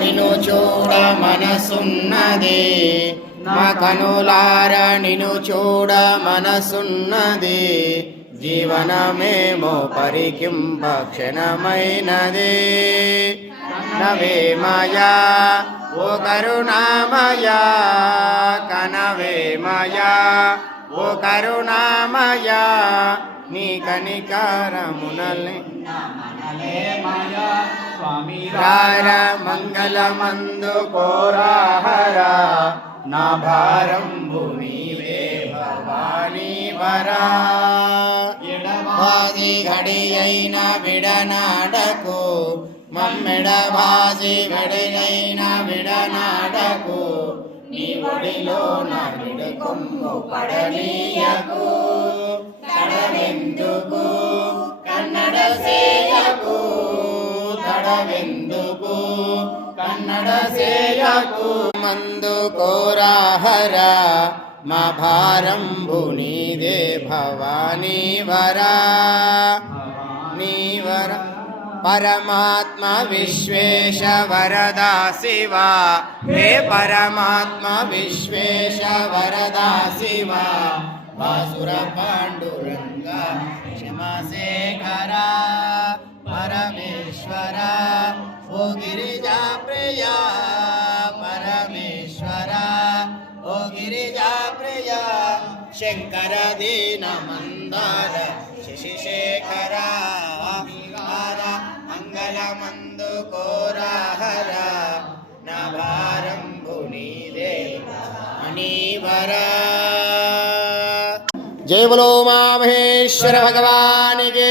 నిన్ను చూడ మనసున్నది మా కనులార నిన్ను చూడ మనసున్నది జీవనమేమో పరికింప క్షణమైనది నవే మాయా ఓ కరుణామయా కనవే మాయా ఓ కరుణామయా నీ కనికారమునల్ని రార మంగళమందు కోరాహరా నా భారంబు నీవే భవానీ వరా ఎడబాది ఘడి అయిన విడనాడకు మమ్మెడబాసి వెడైన విడనాడకు నీ ఒడిలో నా విడుకొమ్ము పడనీయకు తడవెందుకు కన్నడ సేయకు తడవెందుకు కన్నడ సేయకు మందు కోరాహరా మా భారంబు నీదే భవానీ వరా నీవర పరమాత్మ విశ్వేశ వరదా శివా హే పరమాత్మ విశ్వేశ వరదా శివా బాసుర పాండురంగ క్షమాశేఖర పరమేశ్వర ఓ గిరిజా ప్రియ పరమేశ్వర ఓ గిరిజా ప్రియ శంకర దీన మందార శశిశేఖర మంగళమందు కోరాహర నా భారంబు నీదే అనివరా జయ బలో మహేశ్వర భగవానికి